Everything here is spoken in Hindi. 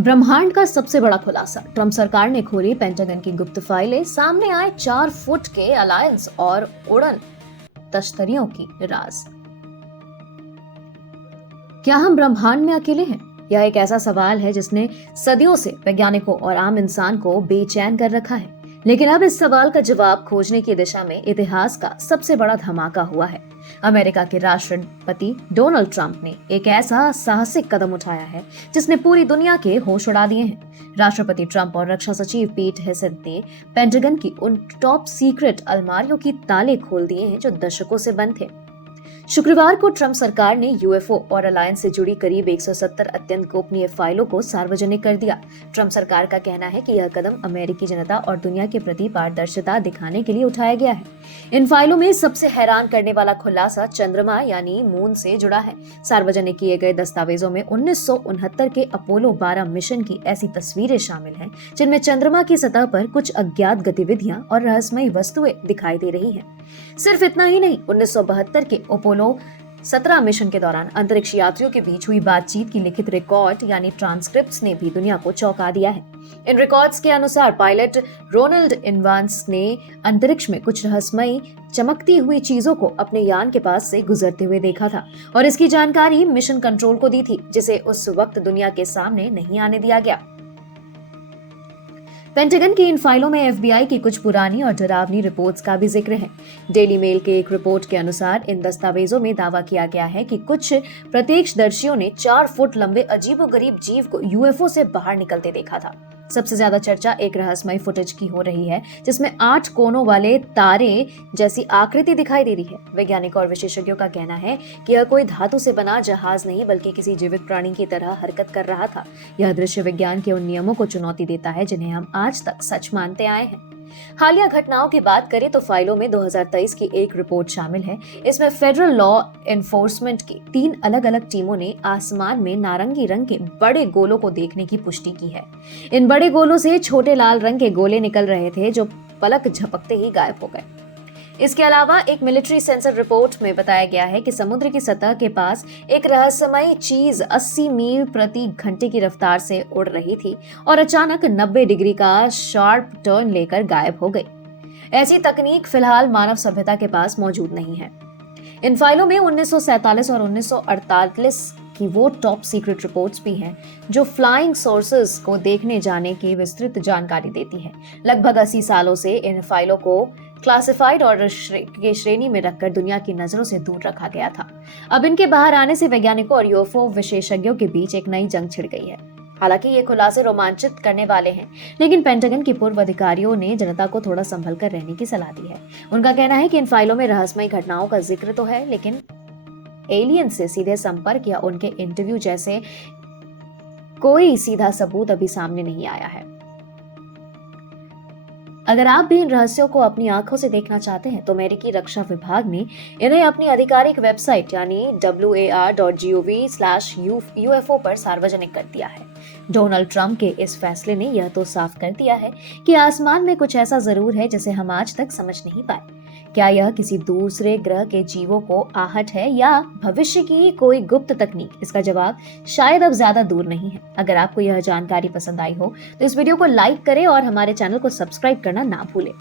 ब्रह्मांड का सबसे बड़ा खुलासा, ट्रंप सरकार ने खोली पेंटागन की गुप्त फाइलें, सामने आए 4 फुट के अलायंस और उड़न तश्तरियों की राज। क्या हम ब्रह्मांड में अकेले हैं? यह एक ऐसा सवाल है जिसने सदियों से वैज्ञानिकों और आम इंसान को बेचैन कर रखा है। लेकिन अब इस सवाल का जवाब खोजने की दिशा में इतिहास का सबसे बड़ा धमाका हुआ है। अमेरिका के राष्ट्रपति डोनाल्ड ट्रंप ने एक ऐसा साहसिक कदम उठाया है जिसने पूरी दुनिया के होश उड़ा दिए हैं। राष्ट्रपति ट्रंप और रक्षा सचिव पीट हेसेट ने पेंटागन की उन टॉप सीक्रेट अलमारियों की ताले खोल दिए हैं जो दशकों से बंद थे। शुक्रवार को ट्रंप सरकार ने यूएफओ और अलायंस से जुड़ी करीब 170 अत्यंत गोपनीय फाइलों को सार्वजनिक कर दिया। ट्रंप सरकार का कहना है कि यह कदम अमेरिकी जनता और दुनिया के प्रति पारदर्शिता दिखाने के लिए उठाया गया है। इन फाइलों में सबसे हैरान करने वाला खुलासा चंद्रमा यानी मून से जुड़ा है। सार्वजनिक किए गए दस्तावेजों में 1969 के अपोलो 12 मिशन की ऐसी तस्वीरें शामिल हैं जिनमें चंद्रमा की सतह पर कुछ अज्ञात गतिविधियां और रहस्यमयी वस्तुएं दिखाई दे रही हैं। सिर्फ इतना ही नहीं, 1972 के अपोलो 17 मिशन के दौरान अंतरिक्ष यात्रियों के बीच हुई बातचीत की लिखित रिकॉर्ड यानी ट्रांसक्रिप्ट्स ने भी दुनिया को चौंका दिया है। इन रिकॉर्ड्स के अनुसार पायलट रोनाल्ड इवांस ने अंतरिक्ष में कुछ रहस्यमयी चमकती हुई चीजों को अपने यान के पास से गुजरते हुए देखा था और इसकी जानकारी मिशन कंट्रोल को दी थी, जिसे उस वक्त दुनिया के सामने नहीं आने दिया गया। पेंटागन की इन फाइलों में एफबीआई की कुछ पुरानी और डरावनी रिपोर्ट्स का भी जिक्र है। डेली मेल के एक रिपोर्ट के अनुसार इन दस्तावेजों में दावा किया गया है कि कुछ प्रत्यक्षदर्शियों ने 4 फुट लंबे अजीबोगरीब जीव को यूएफओ से बाहर निकलते देखा था। सबसे ज्यादा चर्चा एक रहस्यमयी फुटेज की हो रही है जिसमें 8 कोनों वाले तारे जैसी आकृति दिखाई दे रही है। वैज्ञानिकों और विशेषज्ञों का कहना है कि यह कोई धातु से बना जहाज नहीं बल्कि किसी जीवित प्राणी की तरह हरकत कर रहा था। यह दृश्य विज्ञान के उन नियमों को चुनौती देता है जिन्हें हम आज तक सच मानते आए हैं। हालिया घटनाओं की बात करें तो फाइलों में 2023 की एक रिपोर्ट शामिल है। इसमें फेडरल लॉ एनफोर्समेंट की 3 अलग-अलग टीमों ने आसमान में नारंगी रंग के बड़े गोलों को देखने की पुष्टि की है। इन बड़े गोलों से छोटे लाल रंग के गोले निकल रहे थे जो पलक झपकते ही गायब हो गए। इसके अलावा एक मिलिट्री सेंसर रिपोर्ट में बताया गया है कि समुद्र की सतह के पास एक रहस्यमयी चीज 80 मील प्रति घंटे की रफ्तार से उड़ रही थी और अचानक 90 डिग्री का शार्प टर्न लेकर गायब हो गई। ऐसी तकनीक फिलहाल मानव सभ्यता के पास मौजूद नहीं है। इन फाइलों में 1947 और 1948 की वो टॉप सीक्रेट रिपोर्ट्स भी हैं जो फ्लाइंग सोर्सेज को देखने जाने की विस्तृत जानकारी देती है। लगभग 80 सालों से इन फाइलों को क्लासिफाइड और के श्रेणी में रखकर दुनिया की नजरों से दूर रखा गया था। अब इनके बाहर आने से वैज्ञानिकों और यूएफओ विशेषज्ञों के बीच एक नई जंग छिड़ गई है। हालांकि ये खुलासे रोमांचित करने वाले हैं, लेकिन पेंटागन की पूर्व अधिकारियों ने जनता को थोड़ा संभल कर रहने की सलाह दी है। उनका कहना है कि इन फाइलों में रहस्यमयी घटनाओं का जिक्र तो है, लेकिन एलियन से सीधे संपर्क या उनके इंटरव्यू जैसे कोई सीधा सबूत अभी सामने नहीं आया है। अगर आप भी इन रहस्यों को अपनी आंखों से देखना चाहते हैं तो अमेरिकी रक्षा विभाग ने इन्हें अपनी आधिकारिक वेबसाइट यानी war.gov/UFO पर सार्वजनिक कर दिया है। डोनाल्ड ट्रंप के इस फैसले ने यह तो साफ कर दिया है कि आसमान में कुछ ऐसा जरूर है जिसे हम आज तक समझ नहीं पाए। क्या यह किसी दूसरे ग्रह के जीवों को आहट है या भविष्य की कोई गुप्त तकनीक? इसका जवाब शायद अब ज्यादा दूर नहीं है। अगर आपको यह जानकारी पसंद आई हो तो इस वीडियो को लाइक करें और हमारे चैनल को सब्सक्राइब करना ना भूलें।